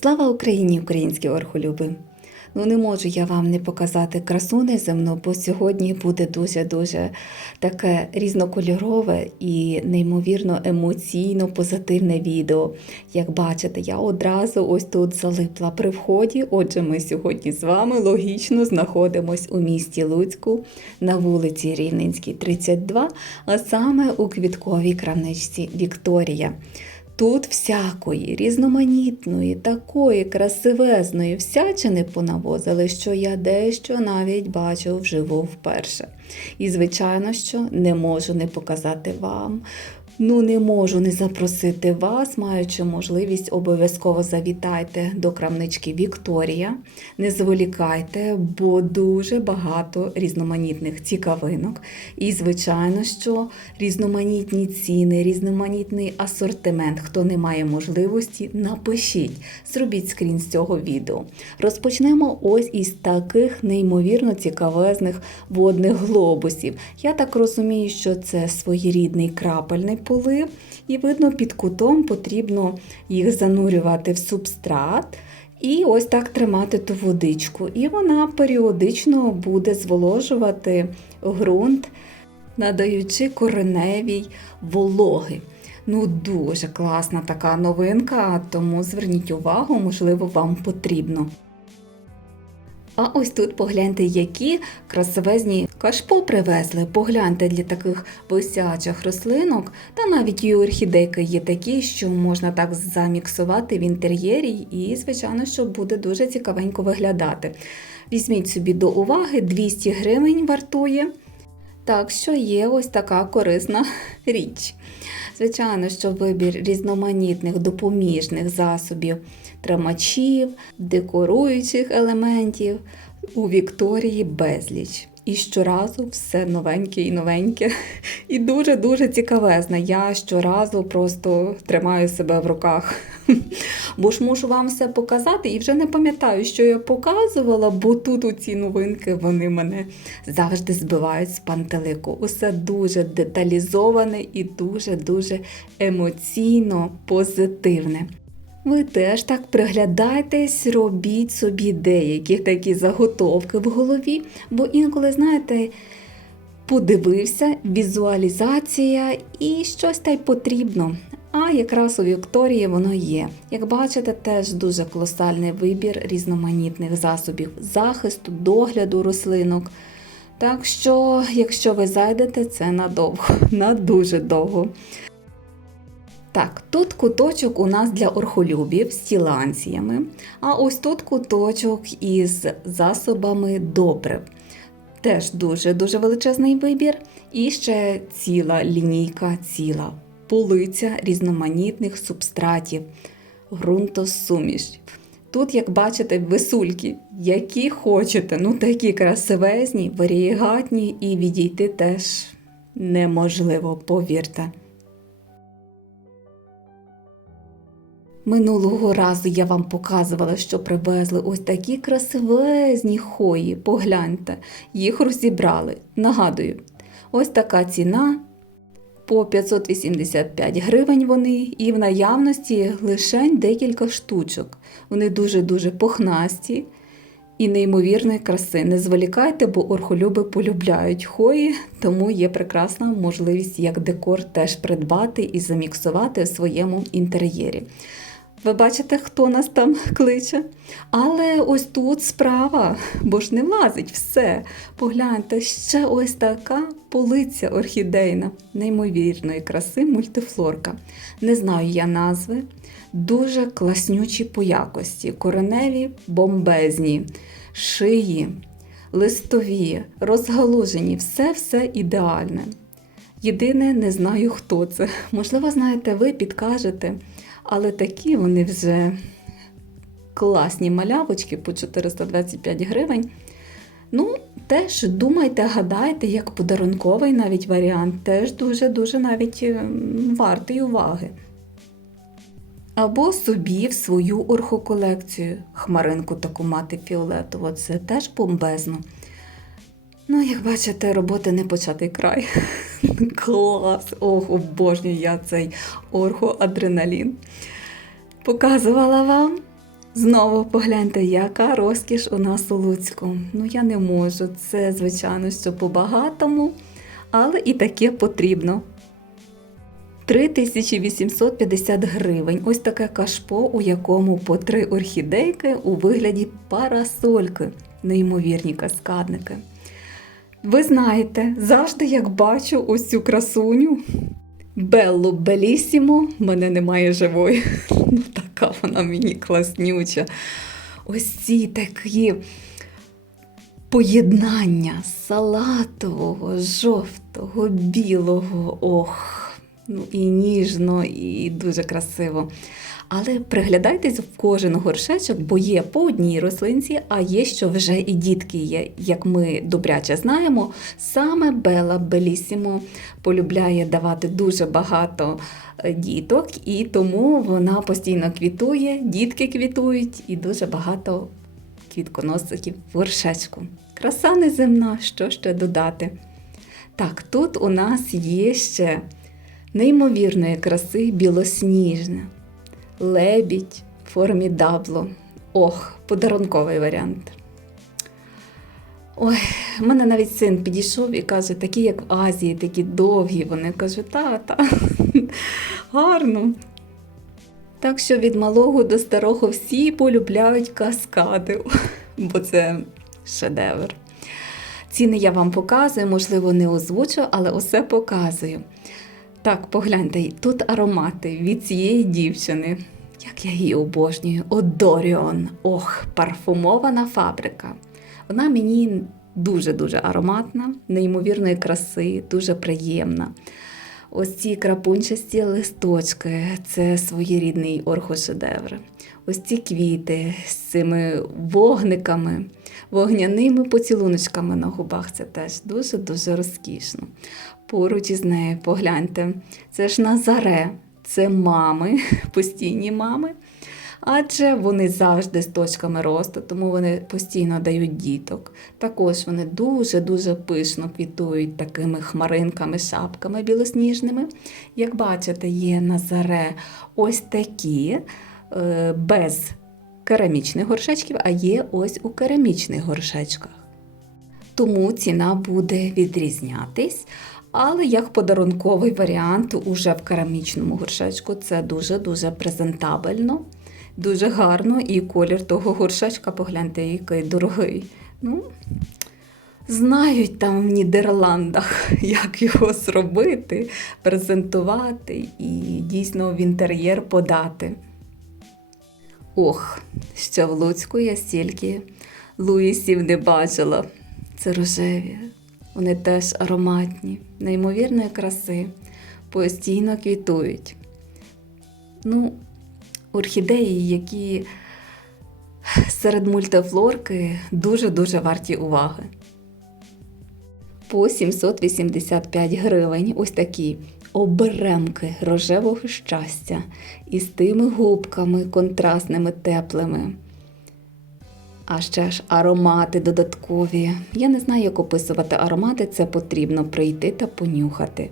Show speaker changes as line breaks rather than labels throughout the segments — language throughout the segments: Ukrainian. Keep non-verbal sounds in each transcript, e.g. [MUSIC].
Слава Україні, українські орхолюби! Ну не можу я вам не показати красу неземну, бо сьогодні буде дуже-дуже таке різнокольорове і неймовірно емоційно позитивне відео. Як бачите, я одразу ось тут залипла при вході. Отже, ми сьогодні з вами логічно знаходимось у місті Луцьку на вулиці Рівненській, 32, а саме у квітковій крамничці Вікторія. Тут всякої, різноманітної, такої красивезної всячини понавозили, що я дещо навіть бачу вживу вперше. І, звичайно, що не можу не показати вам. Ну, не можу не запросити вас, маючи можливість, обов'язково завітайте до крамнички Вікторія. Не зволікайте, бо дуже багато різноманітних цікавинок. І, звичайно, що різноманітні ціни, різноманітний асортимент. Хто не має можливості, напишіть, зробіть скрін з цього відео. Розпочнемо ось із таких неймовірно цікавезних водних глобусів. Я так розумію, що це своєрідний крапельний полив, і видно, під кутом потрібно їх занурювати в субстрат. І ось так тримати ту водичку. І вона періодично буде зволожувати ґрунт, надаючи кореневій вологи. Ну, дуже класна така новинка, тому зверніть увагу, можливо, вам потрібно. А ось тут погляньте, які красивезні кашпо привезли. Погляньте для таких висячих рослинок, та навіть і орхідейки є такі, що можна так заміксувати в інтер'єрі, і, звичайно, що буде дуже цікавенько виглядати. Візьміть собі до уваги, 200 гривень вартує. Так що є ось така корисна [LAUGHS] річ. Звичайно, що вибір різноманітних допоміжних засобів, тримачів, декоруючих елементів у Вікторії безліч. І щоразу все новеньке і новеньке. [LAUGHS] І дуже-дуже цікавезне. Я щоразу просто тримаю себе в руках. [LAUGHS] Бо ж можу вам все показати і вже не пам'ятаю, що я показувала, бо тут у ці новинки вони мене завжди збивають з пантелику. Усе дуже деталізоване і дуже-дуже емоційно позитивне. Ви теж так приглядайтесь, робіть собі деякі такі заготовки в голові, бо інколи, знаєте, подивився, візуалізація і щось та й потрібно. А якраз у Вікторії воно є. Як бачите, теж дуже колосальний вибір різноманітних засобів захисту, догляду рослинок. Так що, якщо ви зайдете, це надовго, [LAUGHS] на дуже довго. Так, тут куточок у нас для орхолюбів з тіланціями, а ось тут куточок із засобами добрив. Теж дуже-дуже величезний вибір. І ще ціла лінійка, ціла полиця різноманітних субстратів, ґрунтосумішів. Тут, як бачите, висульки, які хочете, ну такі красивезні, варієгатні, і відійти теж неможливо, повірте. Минулого разу я вам показувала, що привезли ось такі красивезні хої. Погляньте, їх розібрали. Нагадую, ось така ціна по 585 гривень вони, і в наявності лише декілька штучок. Вони дуже-дуже пухнасті і неймовірної краси. Не зволікайте, бо орхолюби полюбляють хої, тому є прекрасна можливість як декор теж придбати і заміксувати в своєму інтер'єрі. Ви бачите, хто нас там [LAUGHS] кличе? Але ось тут справа, бо ж не влазить все. Погляньте, ще ось така полиця орхідейна, неймовірної краси мультифлорка. Не знаю я назви. Дуже класнючі по якості, кореневі бомбезні, шиї, листові, розгалужені, все-все ідеальне. Єдине, не знаю, хто це. Можливо, знаєте, ви підкажете. Але такі вони вже класні малявочки по 425 гривень. Ну, теж думайте, гадайте, як подарунковий навіть варіант, теж дуже-дуже навіть ем, вартий уваги. Або собі в свою орхоколекцію. Хмаринку таку мати фіолетову, це теж бомбезно. Ну, як бачите, роботи не початий край. [LAUGHS] Клас! Ох, обожнюю я цей орхоадреналін. Показувала вам. Знову погляньте, яка розкіш у нас у Луцьку. Ну я не можу. Це, звичайно, що по-багатому, але і таке потрібно. 3850 гривень. Ось таке кашпо, у якому по три орхідейки у вигляді парасольки. Неймовірні каскадники. Ви знаєте, завжди як бачу ось цю красуню. Беллу Белісімо, мене немає живої. [LAUGHS] Ну, така вона мені класнюча. Ось ці такі поєднання салатового, жовтого, білого. Ох, ну і ніжно, і дуже красиво. Але приглядайтесь в кожен горшечок, бо є по одній рослинці, а є, що вже і дітки є. Як ми добряче знаємо, саме Бела Белісімо полюбляє давати дуже багато е, діток, і тому вона постійно квітує, дітки квітують і дуже багато квітконосиків в горшечку. Краса неземна, що ще додати. Так, тут у нас є ще неймовірної краси білосніжне лебідь в формі дабло. Ох, подарунковий варіант. Ой, в мене навіть син підійшов і каже, такі, як в Азії, такі довгі. Вони кажу, та, та, [LAUGHS] гарно. Так що від малого до старого всі полюбляють каскади, [LAUGHS] бо це шедевр. Ціни я вам показую, можливо, не озвучу, але усе показую. Так, погляньте, тут аромати від цієї дівчини. Як я її обожнюю, Одоріон. Ох, парфумована фабрика. Вона мені дуже-дуже ароматна, неймовірної краси, дуже приємна. Ось ці крапунчасті листочки це своєрідний орхошедевр. Ось ці квіти з цими вогниками, вогняними поцілуночками на губах це теж дуже-дуже розкішно. Поруч із нею погляньте, це ж Назаре, це мами, [LAUGHS] постійні мами. Адже вони завжди з точками росту, тому вони постійно дають діток. Також вони дуже-дуже пишно квітують такими хмаринками, шапками білосніжними. Як бачите, є назаре ось такі е, без керамічних горшечків, а є ось у керамічних горшечках. Тому ціна буде відрізнятись. Але як подарунковий варіант уже в керамічному горшечку це дуже-дуже презентабельно, дуже гарно, і колір того горшечка, погляньте, який дорогий. Ну, Знають там в Нідерландах, [LAUGHS] як його зробити, презентувати і дійсно в інтер'єр подати. Ох, ще в Луцьку я стільки Луїсів не бачила. Це рожеві. Вони теж ароматні, неймовірної краси, постійно квітують. Ну, орхідеї, які серед мультифлорки дуже-дуже варті уваги. По 785 гривень ось такі оберемки рожевого щастя із тими губками контрастними теплими. А ще ж аромати додаткові. Я не знаю, як описувати аромати, це потрібно прийти та понюхати.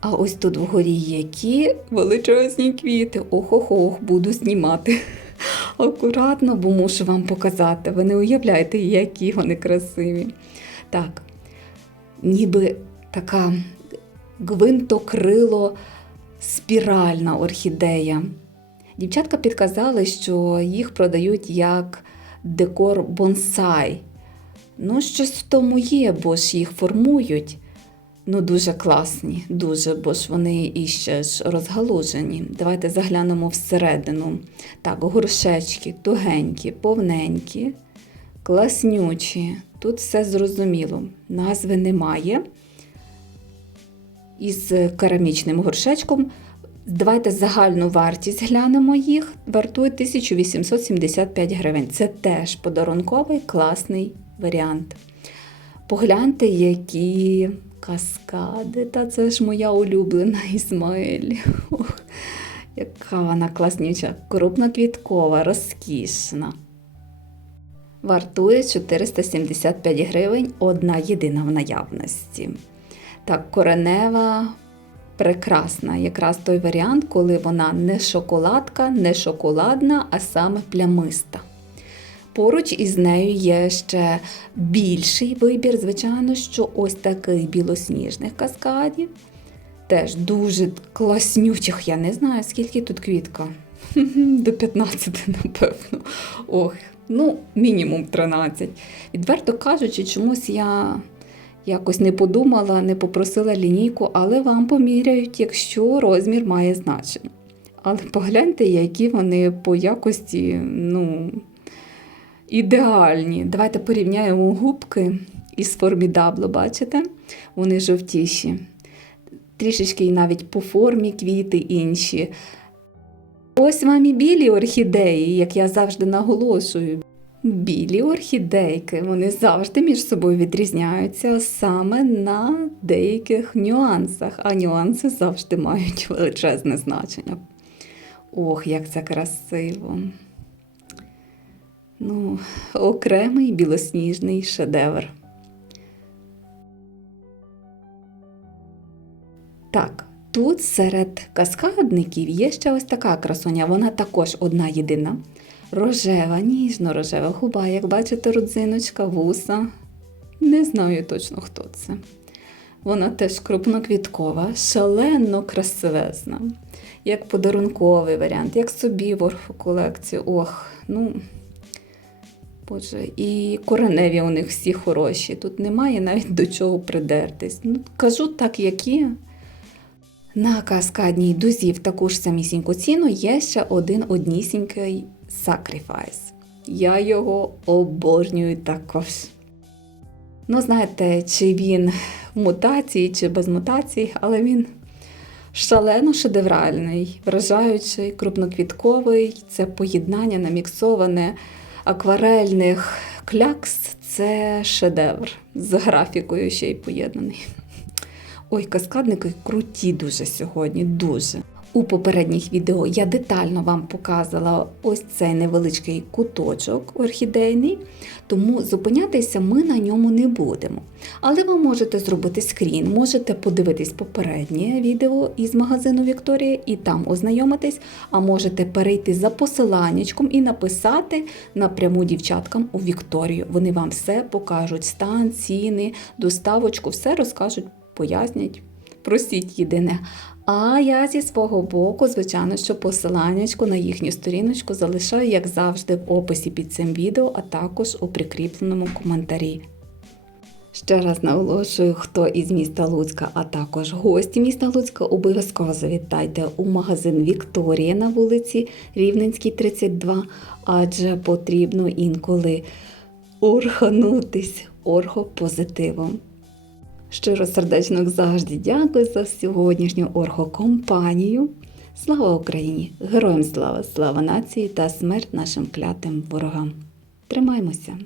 А ось тут вгорі які величезні квіти. Ох-ох-ох, буду знімати. [LAUGHS] Акуратно, бо мушу вам показати. Ви не уявляєте, які вони красиві. Так, ніби така гвинтокрило спіральна орхідея. Дівчатка підказали, що їх продають як декор бонсай. Ну, щось в тому є, бо ж їх формують. Ну, дуже класні, дуже, бо ж вони іще ж розгалужені. Давайте заглянемо всередину. Так, горшечки, тугенькі, повненькі, класнючі. Тут все зрозуміло. Назви немає. Із керамічним горшечком. Давайте загальну вартість глянемо їх. Вартує 1875 гривень. Це теж подарунковий класний варіант. Погляньте, які каскади. Та це ж моя улюблена Ісмаель. Яка вона класнюча, крупноквіткова, розкішна. Вартує 475 гривень, одна єдина в наявності. Так, коренева прекрасна. Якраз той варіант, коли вона не шоколадка, не шоколадна, а саме плямиста. Поруч із нею є ще більший вибір, звичайно, що ось таких білосніжних каскадів. Теж дуже класнючих. Я не знаю, скільки тут квітка. [LAUGHS] До 15, напевно. Ох, ну, мінімум 13. Відверто кажучи, чомусь я якось не подумала, не попросила лінійку, але вам поміряють, якщо розмір має значення. Але погляньте, які вони по якості, ну, ідеальні. Давайте порівняємо губки із формідабло, бачите? Вони жовтіші. Трішечки і навіть по формі квіти інші. Ось вам і білі орхідеї, як я завжди наголошую. Білі орхідейки, вони завжди між собою відрізняються саме на деяких нюансах, а нюанси завжди мають величезне значення. Ох, як це красиво! Ну, окремий білосніжний шедевр. Так, тут серед каскадників є ще ось така красуня. Вона також одна єдина. Рожева, ніжно-рожева губа, як бачите, родзиночка, вуса. Не знаю точно, хто це. Вона теж крупноквіткова, шалено красивезна, як подарунковий варіант, як собі в орфоколекцію. Ох, ну. Боже, і кореневі у них всі хороші. Тут немає навіть до чого придертись. Ну, кажу так, як є. На каскадній дузі в таку ж самісіньку ціну є ще один однісінький Sacrifice. Я його обожнюю також. Ну, знаєте, чи він в мутації, чи без мутації, але він шалено шедевральний, вражаючий, крупноквітковий, це поєднання наміксоване акварельних клякс це шедевр з графікою ще й поєднаний. Ой, каскадники круті дуже сьогодні, дуже. У попередніх відео я детально вам показала ось цей невеличкий куточок орхідейний, тому зупинятися ми на ньому не будемо. Але ви можете зробити скрін, можете подивитись попереднє відео із магазину Вікторія і там ознайомитись, а можете перейти за посиланнячком і написати напряму дівчаткам у Вікторію. Вони вам все покажуть: стан, ціни, доставочку, все розкажуть, пояснять. Просіть єдине. А я зі свого боку, звичайно, що посиланнячку на їхню сторіночку залишаю, як завжди, в описі під цим відео, а також у прикріпленому коментарі. Ще раз наголошую, хто із міста Луцька, а також гості міста Луцька, обов'язково завітайте у магазин Вікторія на вулиці Рівненській, 32, адже потрібно інколи орханутись оргопозитивом. Щиро сердечно завжди дякую за сьогоднішню оргокомпанію. Слава Україні! Героям слава, слава нації та смерть нашим клятим ворогам! Тримаймося!